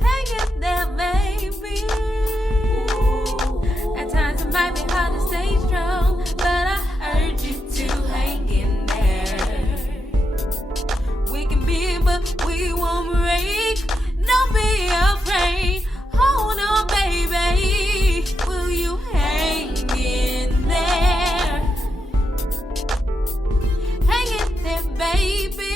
Hang in there, baby. At times it might be hard to stay strong, but I urge you to hang in there. We can be, but we won't break. Don't be afraid. Hold on, baby. Will you hang in there? Hang in there, baby.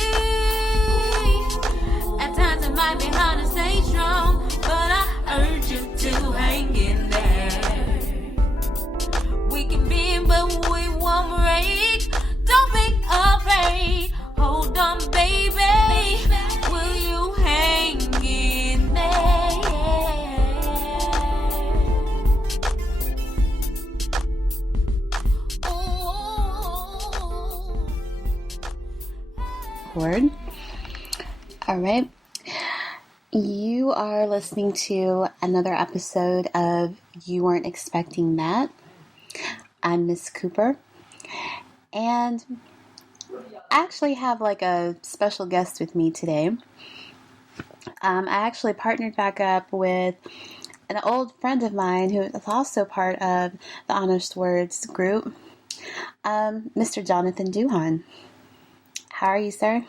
At times it might be hard to stay strong, but I urge you to hang in there. We can bend, but we won't break. Don't be afraid. Hold on, baby. Will you hang in there? Word. All right. You are listening to another episode of You Weren't Expecting That. I'm Miss Cooper. And I actually have like a special guest with me today. I actually partnered back up with an old friend of mine who is also part of the Onist Words group, Mr. Jonathan Duhon. How are you, sir?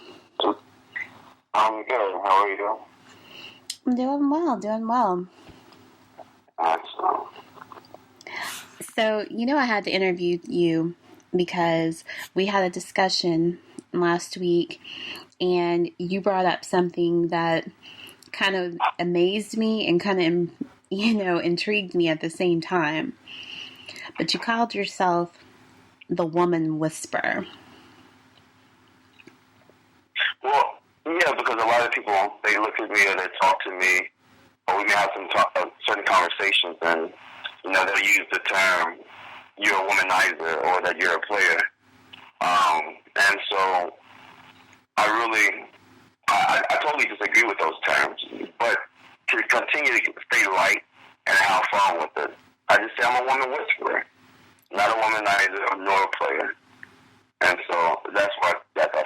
I'm good. How are you? I'm doing well. Excellent. So, I had to interview you because we had a discussion last week and you brought up something that kind of amazed me and kind of, intrigued me at the same time. But you called yourself the woman whisperer. Well, yeah, because a lot of people, they look at me or they talk to me, or we may have certain conversations, and, they'll use the term, you're a womanizer, or that you're a player. And so, I totally disagree with those terms, but to continue to stay light and have fun with it, I just say I'm a woman whisperer, not a womanizer nor a player. And so, that's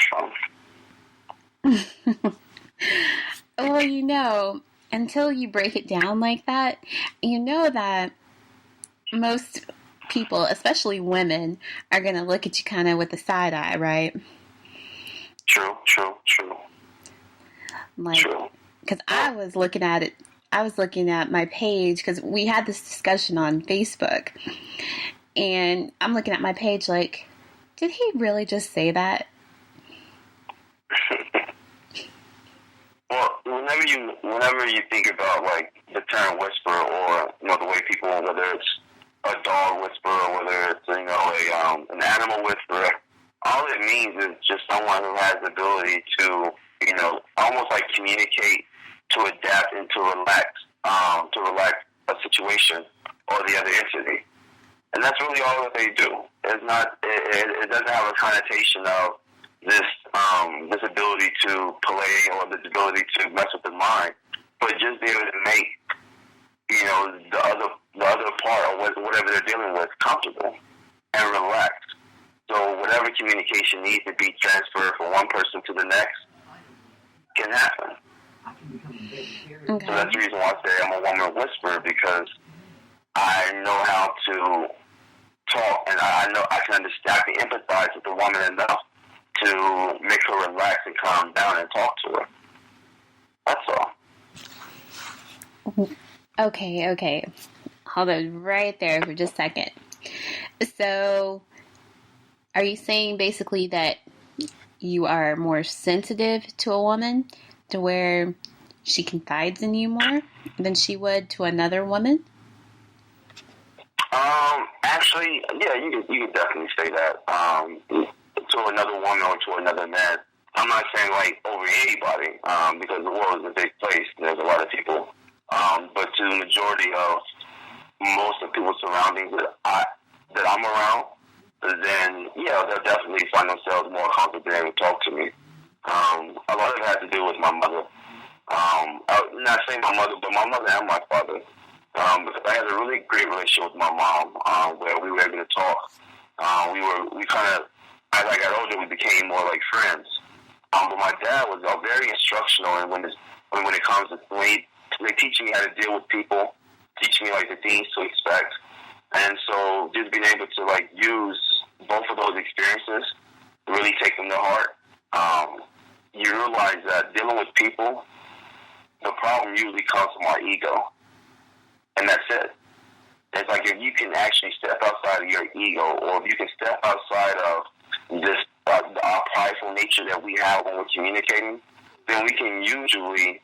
from. Well, until you break it down like that, that most people, especially women, are going to look at you kind of with a side eye, right? True. Because I was looking at my page, because we had this discussion on Facebook, and I'm looking at my page like, did he really just say that? Well, whenever you think about like the term whisperer, or the way people, whether it's a dog whisperer, whether it's an animal whisperer, all it means is just someone who has the ability to almost like communicate, to adapt, and to relax a situation or the other entity, and that's really all that they do. It's not. It doesn't have a connotation of this ability to play or this ability to mess with the mind, but just be able to make the other part or whatever they're dealing with comfortable and relaxed. So whatever communication needs to be transferred from one person to the next can happen. Okay. So that's the reason why I say I'm a woman whisperer, because I know how to talk, and I can understand, I can empathize with the woman enough to make her relax and calm down and talk to her. That's all. Okay. Hold on right there for just a second. So, are you saying basically that you are more sensitive to a woman, to where she confides in you more than she would to another woman? Actually, yeah, you could definitely say that. To another woman or to another man. I'm not saying like over anybody, because the world is a big place. There's a lot of people. But to the majority of most of people's surroundings that I'm around, then yeah, they'll definitely find themselves more comfortable and talk to me. A lot of it has to do with my mother. I'm not saying my mother, but my mother and my father. Because I had a really great relationship with my mom, where we were able to talk. We kind of, as I got older, we became more like friends. But my dad was very instructional, and when when it comes to they teaching me how to deal with people, teaching me like the things to expect. And so just being able to like use both of those experiences, really take them to heart. You realize that dealing with people, the problem usually comes from our ego. And that's it. It's like if you can actually step outside of your ego, or if you can step outside of this our prideful nature that we have when we're communicating, then we can usually,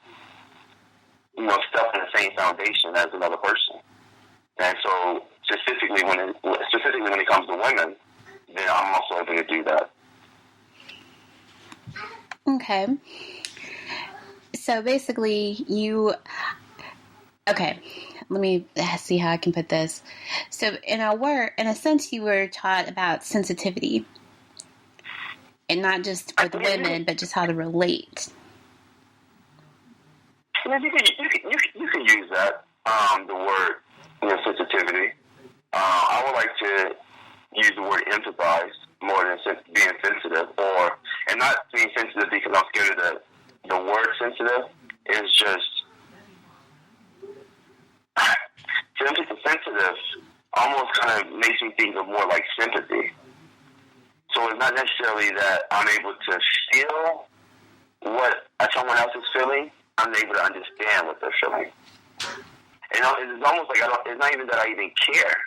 step in the same foundation as another person. And so specifically when it comes to women, then I'm also able to do that. Okay. So basically okay, let me see how I can put this. So in a sense, you were taught about sensitivity. And not just with women, but just how to relate. You can use that, the word sensitivity. I would like to use the word empathize more than being sensitive, and not being sensitive because I'm scared of the word sensitive. It's just sensitive almost kind of makes me think of more like sympathy. So it's not necessarily that I'm able to feel what someone else is feeling. I'm able to understand what they're feeling. It's almost like it's not even that I even care,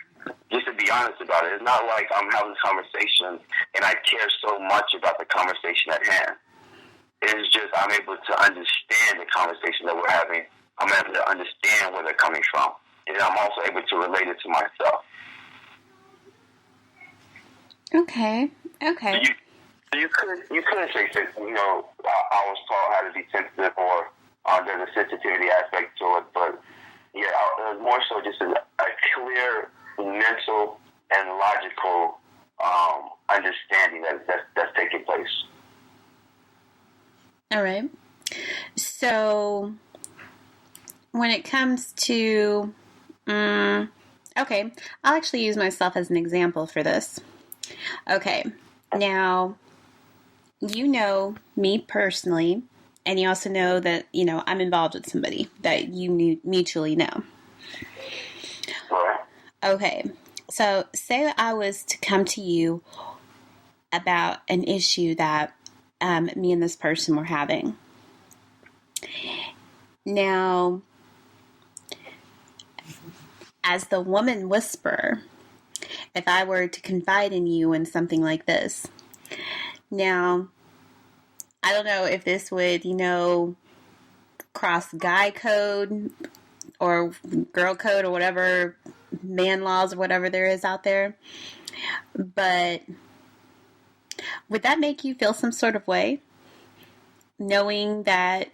just to be honest about it. It's not like I'm having this conversation and I care so much about the conversation at hand. It's just I'm able to understand the conversation that we're having. I'm able to understand where they're coming from. And I'm also able to relate it to myself. Okay. You could say, I was taught how to be sensitive, or there's a sensitivity aspect to it, but yeah, it was more so just a clear mental and logical understanding that's taking place. All right. So when it comes to, okay, I'll actually use myself as an example for this. Okay, now, you know me personally, and you also know that, I'm involved with somebody that you mutually know. Okay, so say I was to come to you about an issue that me and this person were having. Now, as the woman whisperer, if I were to confide in you in something like this. Now, I don't know if this would, cross guy code or girl code or whatever, man laws or whatever there is out there. But would that make you feel some sort of way? Knowing that,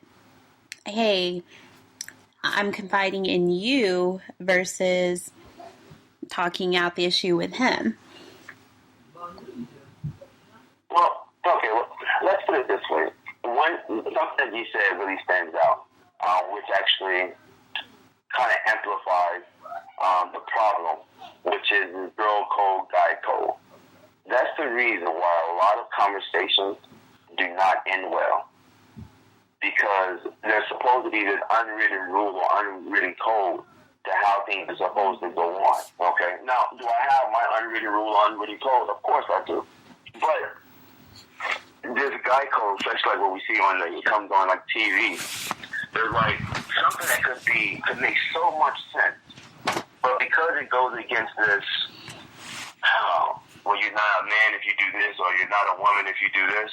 hey, I'm confiding in you versus talking out the issue with him. Well, okay, let's put it this way. Something you said really stands out, which actually kind of amplifies the problem, which is girl code, guy code. That's the reason why a lot of conversations do not end well. Because there's supposed to be this unwritten rule or unwritten code to how things are supposed to go on. Okay? Now, do I have my unwritten rule or unwritten code? Of course I do. But this guy code, such like what we see it comes on like TV, there's like something that could make so much sense. But because it goes against this, well, you're not a man if you do this, or you're not a woman if you do this,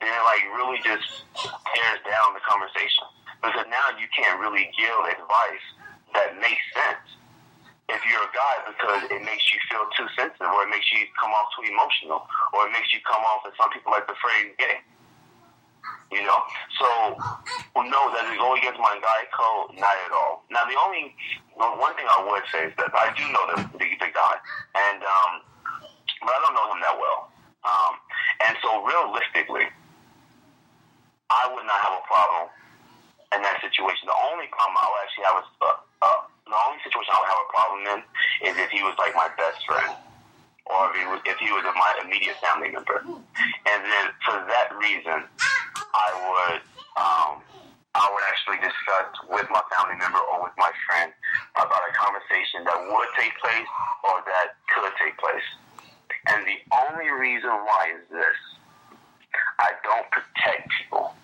then it like really just tears down the conversation. Because now you can't really give advice that makes sense if you're a guy, because it makes you feel too sensitive, or it makes you come off too emotional, or it makes you come off, as some people like the phrase, gay. So, no, does it go against my guy code? Not at all. Now, the one thing I would say is that I do know the guy, and but I don't know him that well. And so, realistically, I would not have a problem in that situation. The only problem I would actually have the only situation I would have a problem in is if he was like my best friend, or if he was my immediate family member. And then for that reason, I discussed with my family member or with my friend about a conversation that would take place or that could take place. And the only reason why is this. I don't protect people.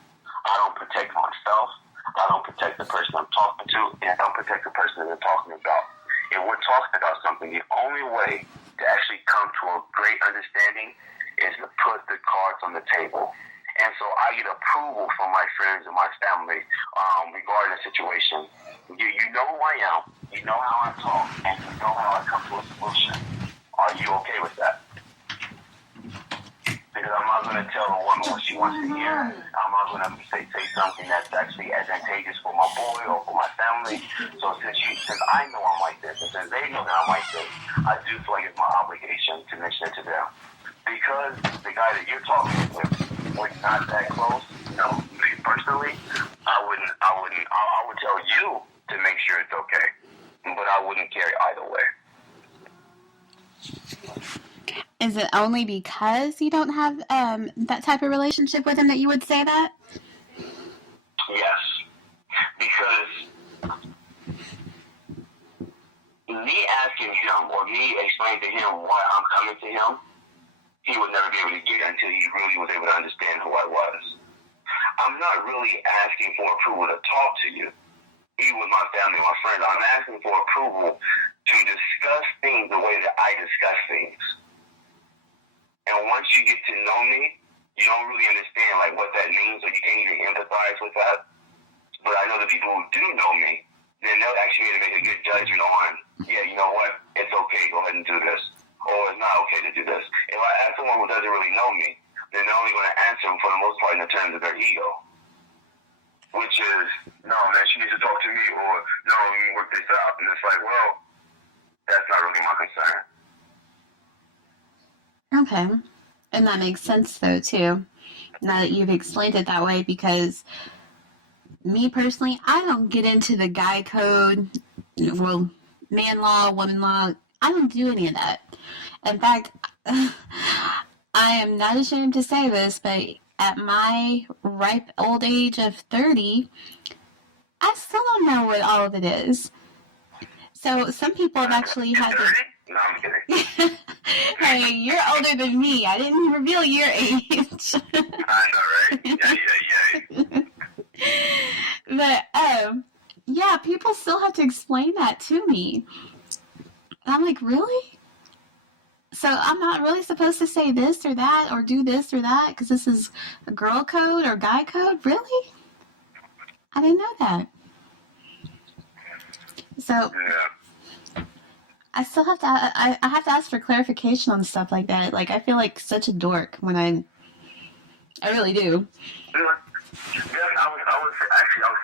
I don't protect myself. I don't protect the person I'm talking to, and I don't protect the person that I'm talking about. If we're talking about something, the only way to actually come to a great understanding is to put the cards on the table. And so I get approval from my friends and my family regarding the situation. You know who I am, you know how I talk, and you know how I come to a solution. Are you okay with that? Because I'm not going to tell a woman what she wants to hear. I'm not going to say something that's actually advantageous for my boy or for my family. So since I know I'm like this, and since they know that I'm like this, I do feel like it's my obligation to mention it to them. Because the guy that you're talking with, we're not that close. No, me personally, I would tell you to make sure it's okay. But I wouldn't care either way. Is it only because you don't have that type of relationship with him that you would say that? Yes. Because me asking him or me explaining to him why I'm coming to him, he would never be able to get it until he really was able to understand who I was. I'm not really asking for approval to talk to you, even with my family and my friends. I'm asking for approval to discuss things the way that I discuss things. And once you get to know me, you don't really understand like what that means, or you can't even empathize with that. But I know the people who do know me, then they'll actually make a good judgment on, yeah, you know what, it's okay, go ahead and do this. Or it's not okay to do this. If I ask someone who doesn't really know me, then they're only going to answer them for the most part in the terms of their ego. Which is, no, man, she needs to talk to me, or no, we can work this out. And it's like, well, that's not really my concern. Okay. And that makes sense, though, too. Now that you've explained it that way, because me personally, I don't get into the guy code, well, man law, woman law. I don't do any of that. In fact, I am not ashamed to say this, but at my ripe old age of 30, I still don't know what all of it is. So some people have actually had to... No, I'm kidding. Hey, you're older than me. I didn't reveal your age. I know, right? Yeah. But, yeah, people still have to explain that to me. And I'm like, really? So I'm not really supposed to say this or that or do this or that because this is a girl code or guy code? Really? I didn't know that. So... Yeah. I still have to. I have to ask for clarification on stuff like that. Like I feel like such a dork when I really do. Yeah, I was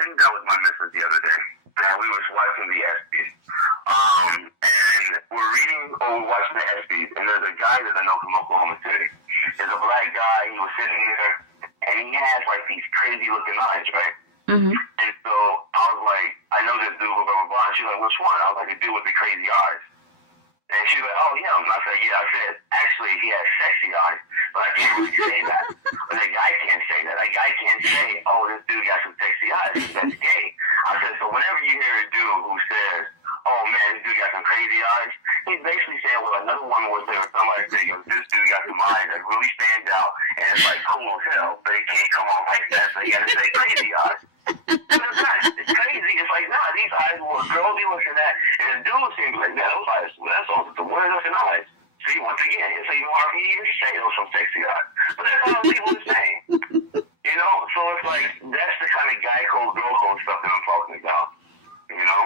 thinking that with my missus the other day, and we was watching the ESPYs. And we're watching the ESPYs, and there's a guy that I know from Oklahoma City. There's a black guy. He was sitting there, and he has like these crazy looking eyes, right? Mm-hmm. And so I was like, I know this dude, blah blah blah. And she's like, which one? I was like, the dude with the crazy eyes. And she was like, oh, yeah. And I said, yeah. I said, actually, he has sexy eyes. But I can't really say that. But a guy can't say that. A guy can't say, oh, this dude got some sexy eyes. That's gay. I said, so whenever you hear a dude who says, oh, man, this dude got some crazy eyes, he's basically saying, well, another one was there. Somebody said, yo, this dude got some eyes that really stand out. And it's like cool as hell. But it can't come on like that. So you got to say crazy eyes. But it's not. It's crazy. It's like, nah, these eyes were a girl be looking at. And the dude seems like, nah, those eyes, well, that's all the weird looking eyes. See, once again, it's even hard for you to even say those some sexy eyes. But that's all people are saying. You know? So it's like, that's the kind of guy code, girl code stuff that I'm talking about. You know?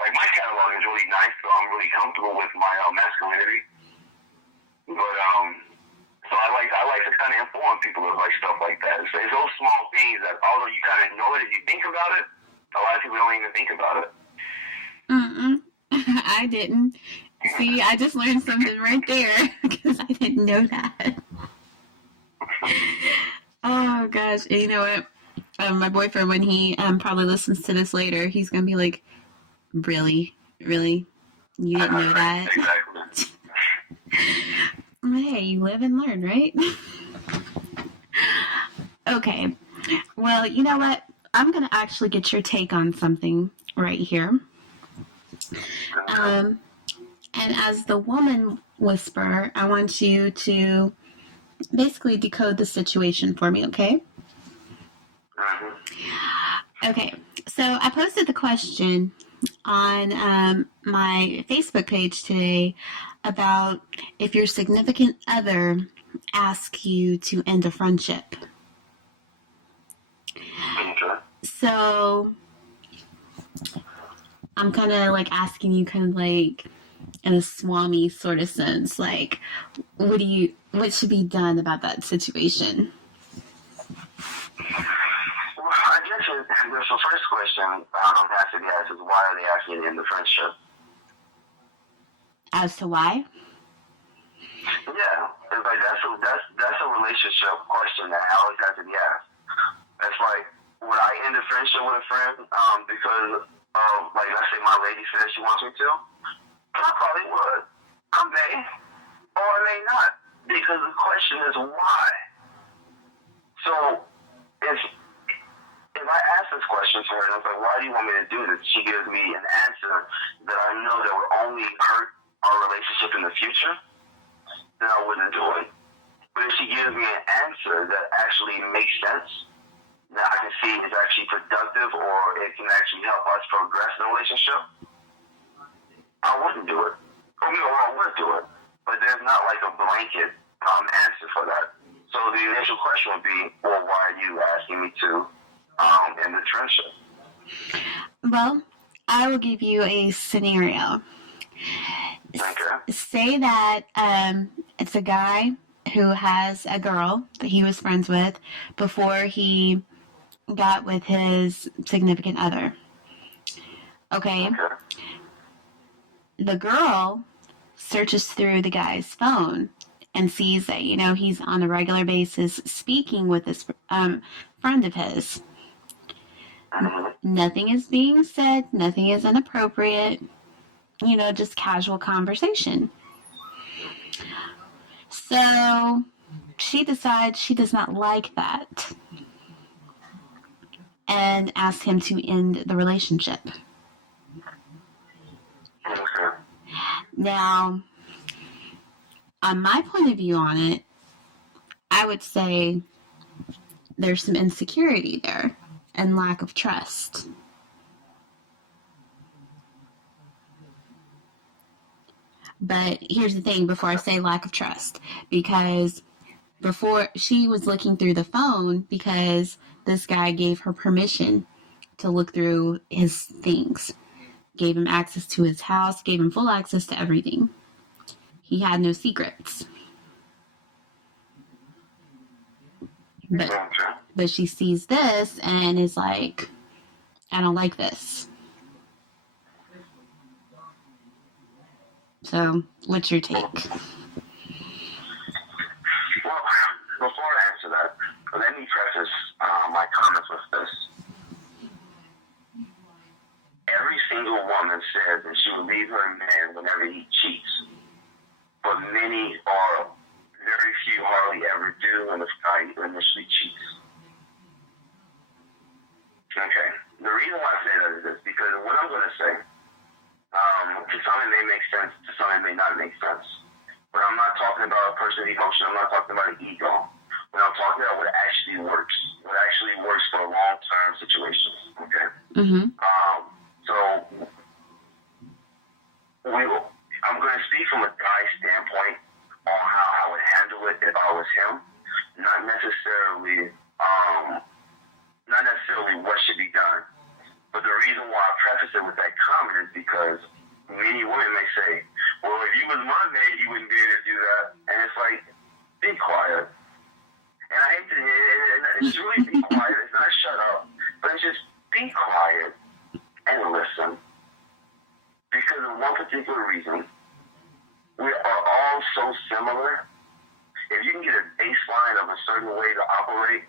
Like, my catalog is really nice, so I'm really comfortable with my masculinity. But, so I like to kind of inform people of like stuff like that. It's those small things that although you kind of know it if you think about it, a lot of people don't even think about it. I didn't. See, I just learned something right there because I didn't know that. Oh gosh, and you know what? My boyfriend, when he probably listens to this later, he's gonna be like, "Really, you didn't know that?" Exactly. Hey, you live and learn, right? Okay. Well, you know what? I'm going to actually get your take on something right here. And as the woman whisperer, I want you to basically decode the situation for me, okay? Okay, so I posted the question on my Facebook page today about if your significant other asks you to end a friendship. So I'm kind of like asking you kind of like in a swami sort of sense, like what should be done about that situation? Well, I guess the first question has to be asked is why are they asking you to end the friendship? As to why? Yeah, it's like that's a relationship question that always has to be asked. It's like, would I end a friendship with a friend because of, like, let's say my lady says she wants me to? I probably would. I may, or I may not, because the question is why. So if I ask this question to her and it's like, why do you want me to do this? She gives me an answer that I know that would only hurt our relationship in the future, then I wouldn't do it. But if she gives me an answer that actually makes sense, that I can see is actually productive or it can actually help us progress in the relationship, I wouldn't do it. Or I would do it. But there's not like a blanket answer for that. So the initial question would be, well, why are you asking me to end the friendship? Well, I will give you a scenario. Okay. Say that it's a guy who has a girl that he was friends with before he got with his significant other. Okay? The girl searches through the guy's phone and sees that, he's on a regular basis speaking with this friend of his. Nothing is being said, nothing is inappropriate, just casual conversation. So she decides she does not like that and asks him to end the relationship. Now, on my point of view on it, I would say there's some insecurity there and lack of trust. But here's the thing before I say lack of trust, because before she was looking through the phone because this guy gave her permission to look through his things, gave him access to his house, gave him full access to everything. He had no secrets. But she sees this and is like, I don't like this. So, what's your take? Well, before I answer that, let me preface my comments with this. Every single woman says that she will leave her man whenever he cheats. But many or very few hardly ever do when the guy initially cheats. Okay. The reason why I say that is this, because what I'm going to say, to some it may make sense, to some it may not make sense. But I'm not talking about a person's emotion, I'm not talking about an ego. But I'm talking about what actually works for long-term situations, okay? Mm-hmm. So, I'm going to speak from a guy's standpoint on how I would handle it if I was him, not necessarily what should be done. But the reason why I preface it with that comment is because many women may say, well, if you was my man, you wouldn't be able to do that. And it's like, be quiet. And I hate to hear it. It's really be quiet. It's not shut up. But it's just be quiet and listen. Because of one particular reason, we are all so similar. If you can get a baseline of a certain way to operate,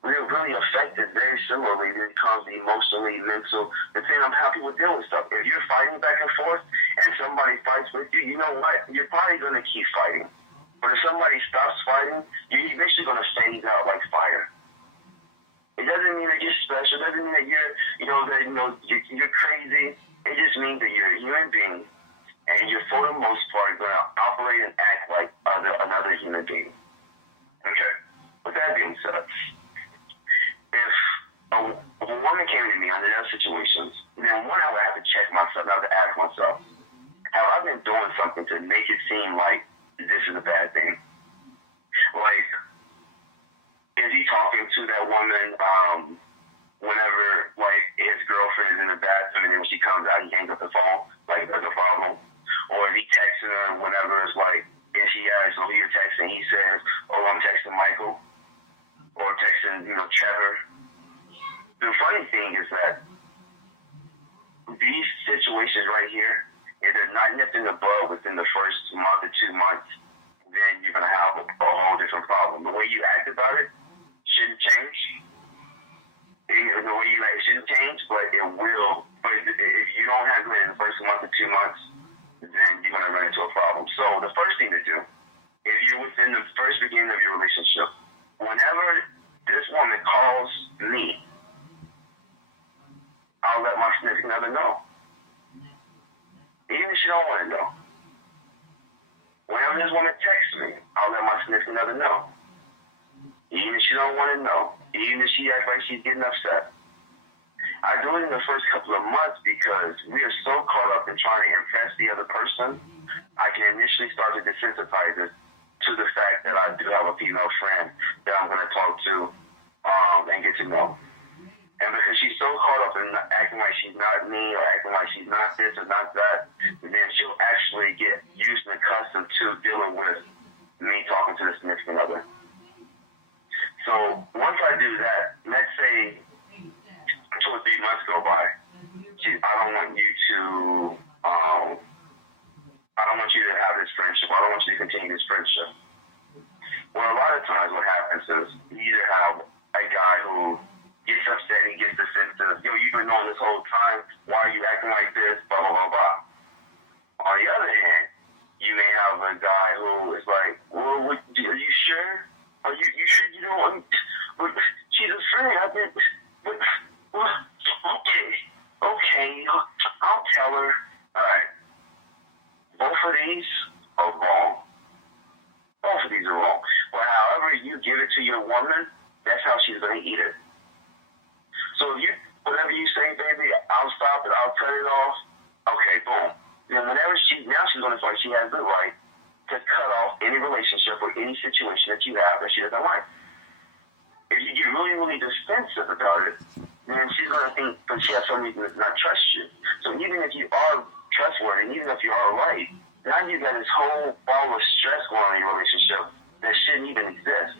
we're really affected very similarly when it comes to emotionally, mental, depending on how people deal with stuff. If you're fighting back and forth and somebody fights with you, you know what? You're probably going to keep fighting. But if somebody stops fighting, you're eventually going to phase out like fire. It doesn't mean that you're special. It doesn't mean that you're crazy. It just means that you're a human being, and you're for the most part going to operate and act like another human being. Okay. With that being said, if a woman came to me under those situations, then one, I would have to check myself. I would have to ask myself, have I been doing something to make it seem like this is a bad thing? Like, is he talking to that woman whenever, like, his girlfriend is in the bathroom and then when she comes out, he hangs up the phone? Like, that's a problem. Or is he texting her whenever it's like, if she asks who you're texting, he says, oh, I'm texting Michael. Or texting, Trevor. The funny thing is that these situations right here, if they're not nipped in the bud within the first month or 2 months, then you're going to have a whole different problem. The way you act about it shouldn't change. The way you act shouldn't change, but it will. But if you don't handle it in the first month or 2 months, then you're going to run into a problem. So the first thing to do, if you're within the first beginning of your relationship, whenever this woman calls me, I'll let my significant other know. Even if she don't want to know. Whenever this woman texts me, I'll let my significant other know. Even if she don't want to know. Even if she acts like she's getting upset. I do it in the first couple of months because we are so caught up in trying to impress the other person, I can initially start to desensitize it to the fact that I do have a female friend that I'm going to talk to and get to know. And because she's so caught up in acting like she's not me or acting like she's not this or not that, then she'll actually get used and accustomed to dealing with me talking to the significant other. So once I do that, let's say 2 or 3 months go by, I don't want you to have this friendship. I don't want you to continue this friendship. Well, a lot of times what happens is you either have a guy who gets upset and gets defensive. You've been knowing this whole time. Why are you acting like this? Blah, blah, blah, blah. On the other hand, you may have a guy who is like, well, are you sure? Are you sure you don't want me? She's a friend. Okay. I'll tell her. All right. Both of these are wrong. Both of these are wrong. But however you give it to your woman, that's how she's going to eat it. So whatever you say, baby, I'll stop it, I'll cut it off. Okay, boom. Then she's going to feel like she has the right to cut off any relationship or any situation that you have that she doesn't like. If you get really, really defensive about it, then she's going to think that she has some reason to not trust you. So even if you are trustworthy, even if you are right, now you got this whole ball of stress going on in your relationship that shouldn't even exist.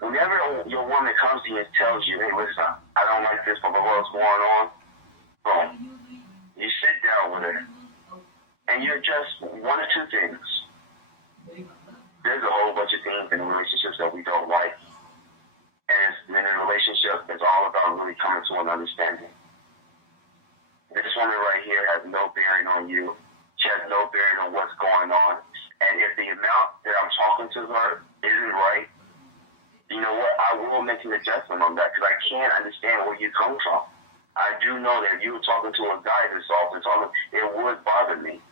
Whenever your woman comes to you and tells you, hey, listen, I don't like this, blah, blah, blah, what's going on, boom. You sit down with her, and you adjust one or two things. There's a whole bunch of things in relationships that we don't like. And in a relationship, it's all about really coming to an understanding. This woman right here has no bearing on you. She has no bearing on what's going on. And if the amount that I'm talking to her isn't right, you know what? I will make an adjustment on that because I can't understand where you're coming from. I do know that if you were talking to a guy that's often talking, it would bother me.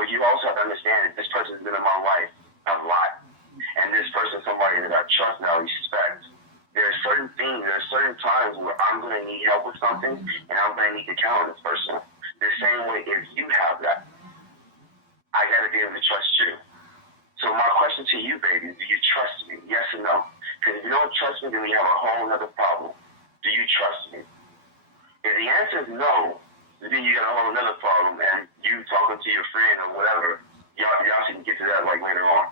But you also have to understand that this person's been in my life a lot. And this person's somebody that I trust and I respect. There are certain things, there are certain times where I'm going to need help with something and I'm going to need to count on this person. The same way if you have that, I got to be able to trust you. So my question to you, baby, do you trust me? Yes or no? Because if you don't trust me, then we have a whole other problem. Do you trust me? If the answer is no, then you got a whole other problem, and you talking to your friend or whatever, y'all should get to that like later on.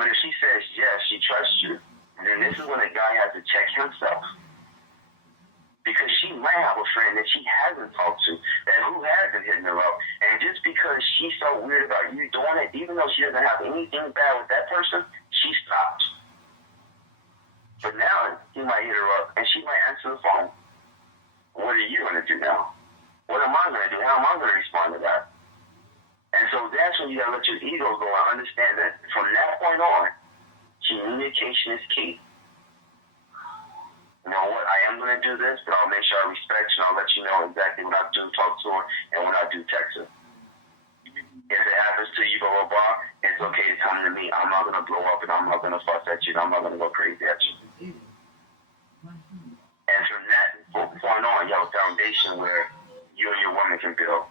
But if she says yes, she trusts you, then this is when a guy has to check himself. Because she might have a friend that she hasn't talked to, and who has been hitting her up. And just because she's so weird about you doing it, even though she doesn't have anything bad with that person, she stopped. But now he might hit her up, and she might answer the phone. What are you going to do now? What am I going to do? How am I going to respond to that? And so that's when you got to let your ego go and understand that from that point on, communication is key. going to do this, but I'll make sure I respect you and I'll let you know exactly when I do talk to her and when I do text her. If it happens to you, blah, blah, blah, it's okay to come to me. I'm not going to blow up and I'm not going to fuss at you and I'm not going to go crazy at you. And from that point on, you have a foundation where you and your woman can build.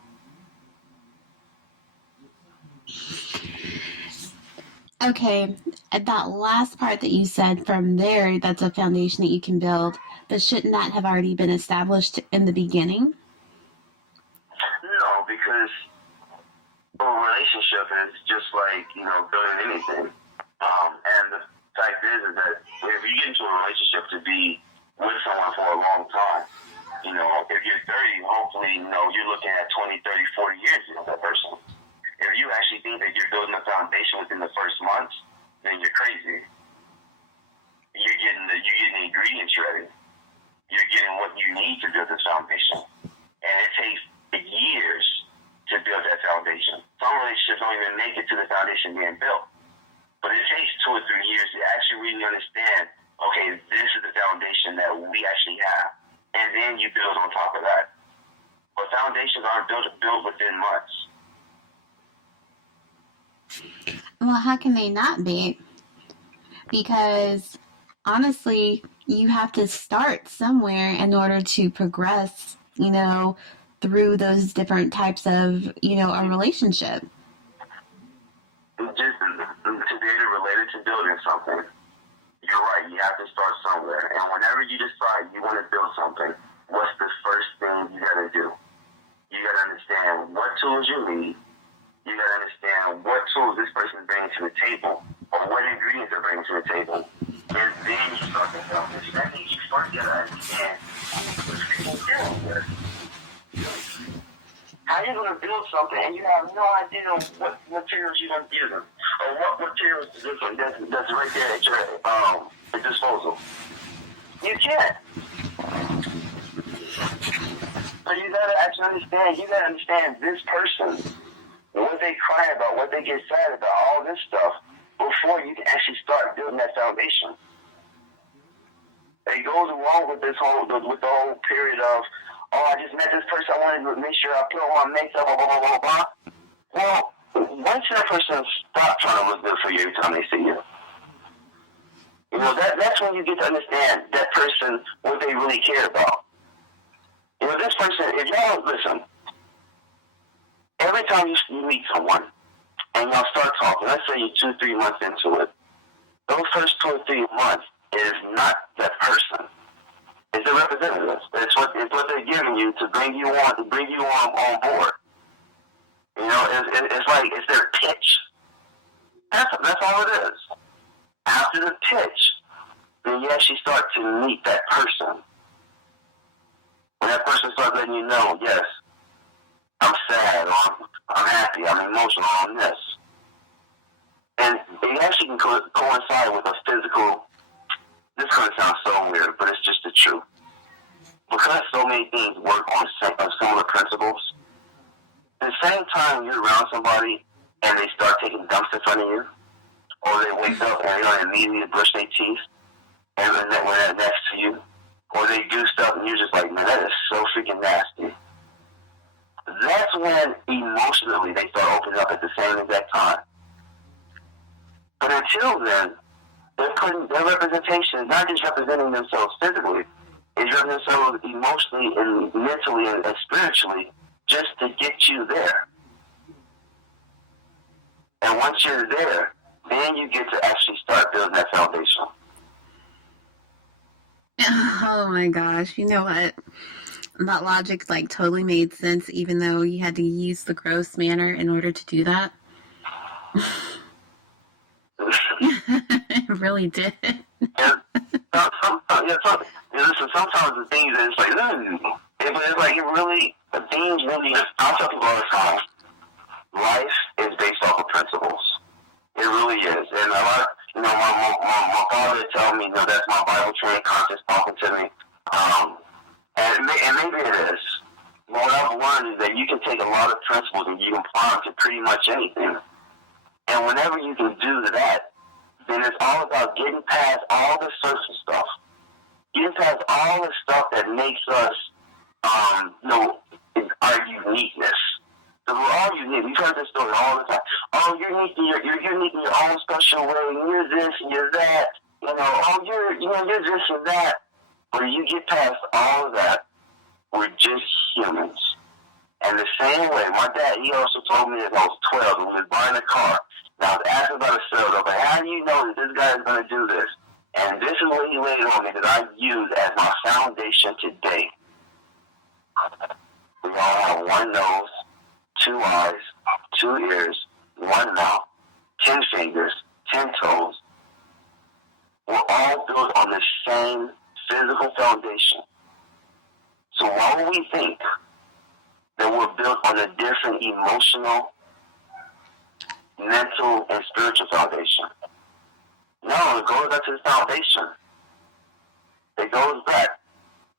Okay, that last part that you said, from there, that's a foundation that you can build, but shouldn't that have already been established in the beginning? No, because a relationship is just like, building anything. And the fact is that if you get into a relationship to be with someone for a long time, if you're 30, hopefully, you're looking at 20, 30, 40 years with that person. If you actually think that you're building a foundation within the first months, then you're crazy. You're getting the ingredients ready. You're getting what you need to build this foundation. And it takes years to build that foundation. Some relationships don't even make it to the foundation being built. But it takes 2 or 3 years to actually really understand, okay, this is the foundation that we actually have. And then you build on top of that. But foundations aren't built within months. Well, how can they not be? Because, honestly, you have to start somewhere in order to progress, through those different types of, a relationship. Just to be related to building something, you're right, you have to start somewhere. And whenever you decide you want to build something, what's the first thing you got to do? You got to understand what tools you need. You got to understand what tools this person is bringing to the table, or what ingredients they're bringing to the table. And then you start to build this. That means you start to understand what people dealing with. How are you going to build something and you have no idea what materials you're going to use them, or what materials that's right there at your disposal? You can't. So you got to actually understand. You got to understand this person, what they cry about, what they get sad about, all this stuff, before you can actually start building that foundation. It goes along with the whole period of, I just met this person, I wanted to make sure I put on my makeup, blah, blah, blah, blah, blah. Well, once that person stops trying to look good for you every time they see you, that's when you get to understand that person, what they really care about. This person, if y'all listen, every time you meet someone and y'all start talking, let's say you're 2-3 months into it, those first 2 or 3 months is not that person. It's a representative. It's what they're giving you to bring you on board. It's like it's their pitch. That's all it is. After the pitch, then you actually start to meet that person. When that person starts letting you know, yes, I'm sad, or I'm happy, I'm emotional on this. And it actually can coincide with a physical. This is going to sound so weird, but it's just the truth. Because so many things work on similar principles, the same time you're around somebody and they start taking dumps in front of you, or they wake up and they immediately brush their teeth and when they're next to you, or they do stuff and you're just like, man, that is so freaking nasty. That's when emotionally they start opening up at the same exact time. But until then, their representation is not just representing themselves physically, it's representing themselves emotionally and mentally and spiritually just to get you there. And once you're there, then you get to actually start building that foundation. Oh my gosh, you know what? That logic totally made sense, even though you had to use the gross manner in order to do that. It really did. Sometimes the things that it's like, I'll tell people all the time, life is based off of principles. It really is. And a lot, my father would tell me, that's my Bible trained conscience talking to me. And maybe it is. But what I've learned is that you can take a lot of principles and you can apply them to pretty much anything. And whenever you can do that, then it's all about getting past all the surface stuff Getting past all the stuff that makes us, our uniqueness. So we're all unique. We've heard this story all the time. Oh, you're unique in your own special way. You're this and you're that. You're this and that. When you get past all of that, we're just humans. And the same way, my dad, he also told me as I was 12, when we was buying a car. Now, I was asking about a sales. I was like, how do you know that this guy is going to do this? And this is what he laid on me that I use as my foundation today. We all have one nose, 2 eyes, 2 ears, 1 mouth, 10 fingers, 10 toes. We're all built on the same physical foundation. So why would we think that we're built on a different emotional, mental, and spiritual foundation? No, it goes back to the foundation. It goes back.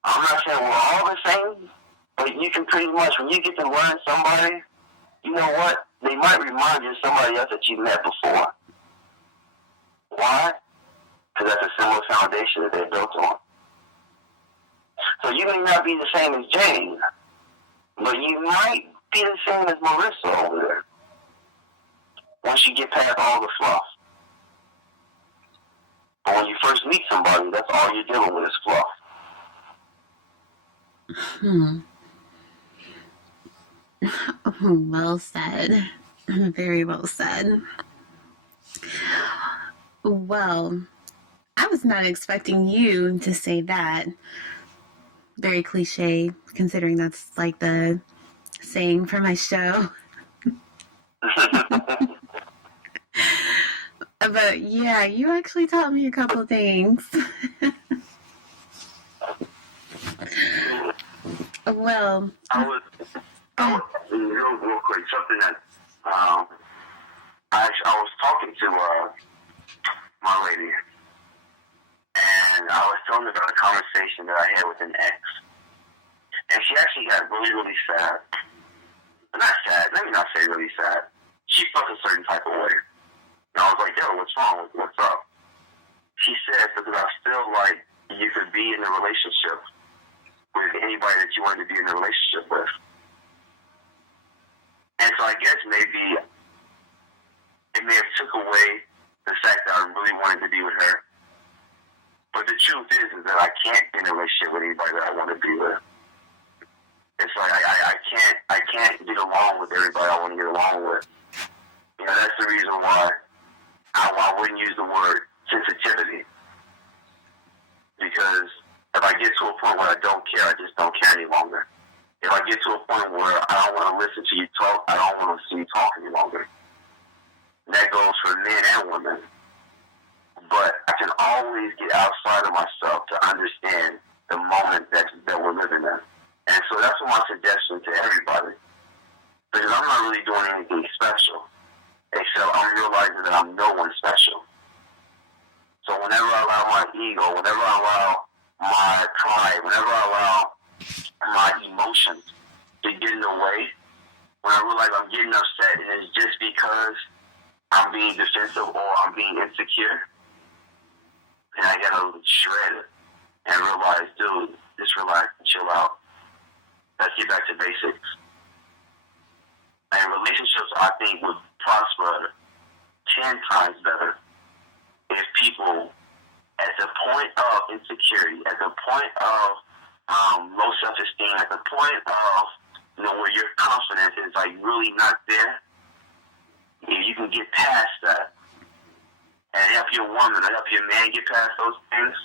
I'm not saying we're all the same, but you can pretty much, when you get to learn somebody, you know what? They might remind you of somebody else that you met before. Why? Because that's a similar foundation that they're built on. So you may not be the same as Jane, but you might be the same as Marissa over there. Once you get past all the fluff. But when you first meet somebody, that's all you're dealing with is fluff. Well said. Very well said. Well, I was not expecting you to say that. Very cliche, considering that's like the saying for my show. But yeah, you actually taught me a couple of things. Well, I was real quick, something that I was talking to my lady, and I was telling her about a conversation that I had with an ex, and she actually got really, really sad. But not sad, let me not say really sad. She felt a certain type of way. And I was like, yo, what's wrong? What's up? She said, because I feel like you could be in a relationship with anybody that you wanted to be in a relationship with. And so I guess maybe it may have took away the fact that I really wanted to be with her. But the truth is that I can't be in a relationship with anybody that I want to be with. It's like I can't get along with everybody I want to get along with. You know, that's the reason why I wouldn't use the word sensitivity. Because if I get to a point where I don't care, I just don't care any longer. If I get to a point where I don't want to listen to you talk, I don't want to see you talk any longer. And that goes for men and women. But I can always get outside of myself to understand the moment that we're living in. And so that's my suggestion to everybody. Because I'm not really doing anything special, except I'm realizing that I'm no one special. So whenever I allow my ego, whenever I allow my pride, whenever I allow my emotions to get in the way, when I realize I'm getting upset and it's just because I'm being defensive or I'm being insecure, and I gotta shred it and realize, dude, just relax and chill out. Let's get back to basics. And relationships, I think, would prosper 10 times better if people, at the point of insecurity, at the point of low self-esteem, at the point of, where your confidence is like really not there, if you can get past that and help your woman or help your man get past those things,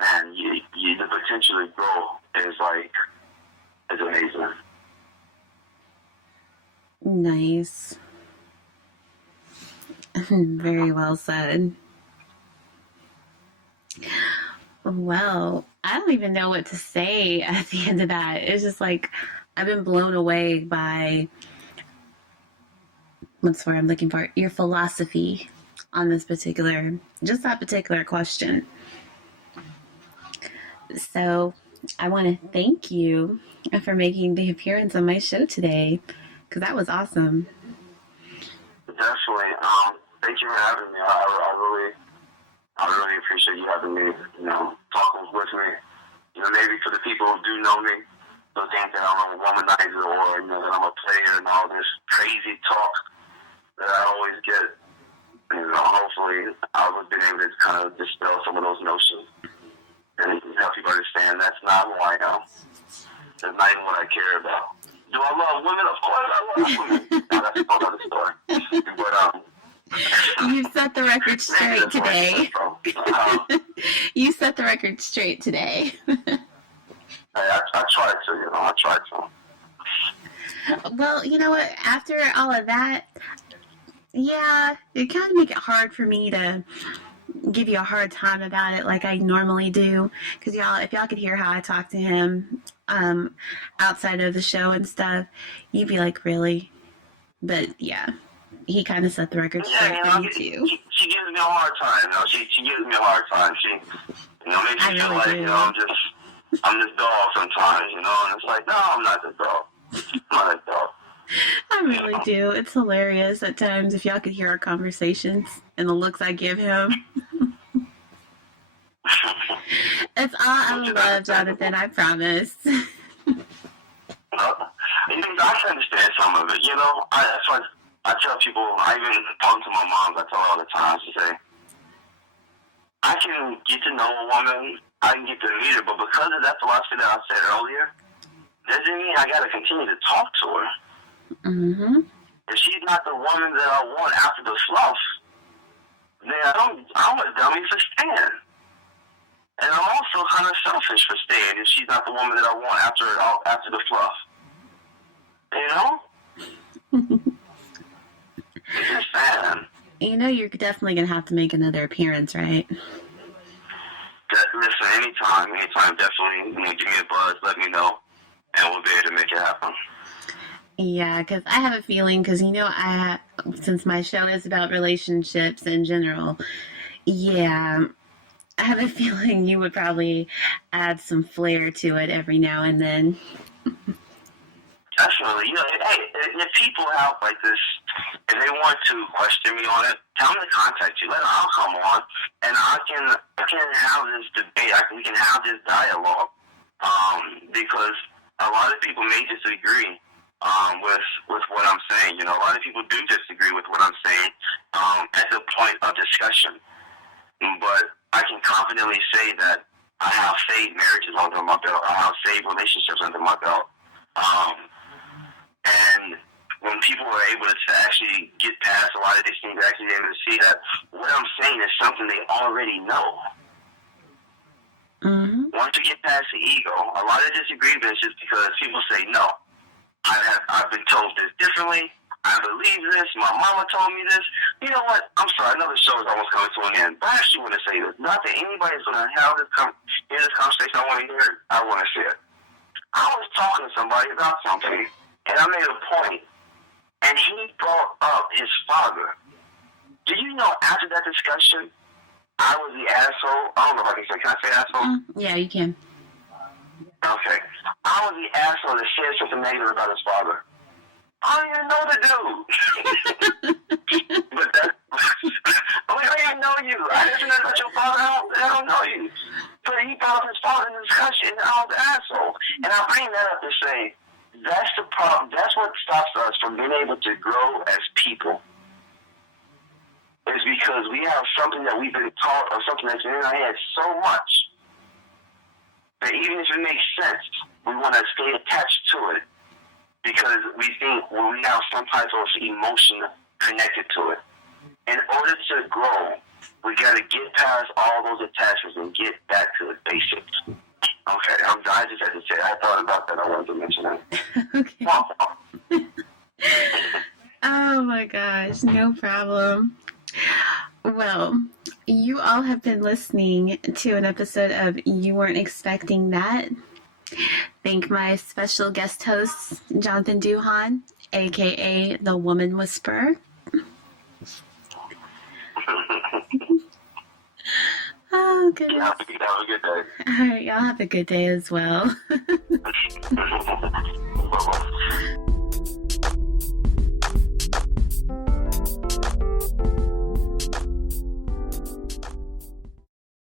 man, the potential to grow is amazing. Nice. Very well said. Well, I don't even know what to say at the end of that. It's just like I've been blown away by what's the word I'm looking for? Your philosophy on this that particular question. So I want to thank you for making the appearance on my show today, because that was awesome. Definitely. Thank you for having me. I I really appreciate you having me, talking with me. Maybe for the people who do know me, they'll think that I'm a womanizer or, that I'm a player and all this crazy talk that I always get. Hopefully I've been able to kind of dispel some of those notions and help people understand that's not who I am. That's not even what I care about. Do I love women? Of course I love women. Now, that's a whole other story. But, you set the record straight today. You set the record straight today. I tried to, I tried to. Well, you know what? After all of that, yeah, it kind of make it hard for me to give you a hard time about it like I normally do. Because if y'all could hear how I talk to him outside of the show and stuff, you'd be like, really? But yeah, he kind of set the record straight for me too. She gives me a hard time. She gives me a hard time. She makes me feel really like I'm this dog sometimes. And it's like, no, I'm not this dog. I'm not this dog. I really do. It's hilarious at times if y'all could hear our conversations and the looks I give him. It's all out of love, Jonathan, I promise. I can understand some of it, that's why I tell people, I even talk to my mom, I tell her all the time, she say, I can get to know a woman, I can get to meet her, but because of that philosophy that I said earlier, doesn't mean I gotta continue to talk to her. Mm-hmm. If she's not the woman that I want after the fluff, then I'm a dummy for staying. And I'm also kind of selfish for staying if she's not the woman that I want after the fluff. It's just sad. You're definitely going to have to make another appearance, right? Listen, anytime, definitely, give me a buzz, let me know, and we'll be able to make it happen. Yeah, because I have a feeling, because, since my show is about relationships in general, yeah, I have a feeling you would probably add some flair to it every now and then. Definitely. Hey, if people out like this, if they want to question me on it, tell them to contact you. I'll come on, and I can have this debate. We can have this dialogue, because a lot of people may disagree with what I'm saying. A lot of people do disagree with what I'm saying at the point of discussion. But I can confidently say that I have saved marriages under my belt. I have saved relationships under my belt. And when people are able to actually get past a lot of these things, they're actually able to see that what I'm saying is something they already know. Mm-hmm. Once you get past the ego, a lot of disagreement is just because people say, no, I've been told this differently. I believe this. My mama told me this. You know what? I'm sorry. I know the show is almost coming to an end, but I actually want to say this. Not that anybody's going to hear this conversation. I want to hear it. I want to say it. I was talking to somebody about something, and I made a point, and he brought up his father. Do you know after that discussion, I was the asshole? I don't know if I can say. Can I say asshole? Yeah, you can. Okay. I was the asshole that said something negative about his father. I don't even know the dude. But I don't even know you. I didn't know about your father. I don't know you. But he brought up his father in the discussion, and I was the asshole. And I bring that up to say, that's the problem. That's what stops us from being able to grow as people. It's because we have something that we've been taught, or something that's in our head so much, that even if it makes sense, we want to stay attached to it. Because we think we have some type of emotion connected to it. In order to grow, we got to get past all those attachments and get back to the basics. Okay, I just had to say, I thought about that. I wanted to mention that. Okay. Oh my gosh, no problem. Well, you all have been listening to an episode of You Weren't Expecting That. Thank my special guest host, Jonathan Duhon, a.k.a. the Woman Whisperer. Oh, goodness. Have a good day. All right, y'all have a good day as well. Bye-bye.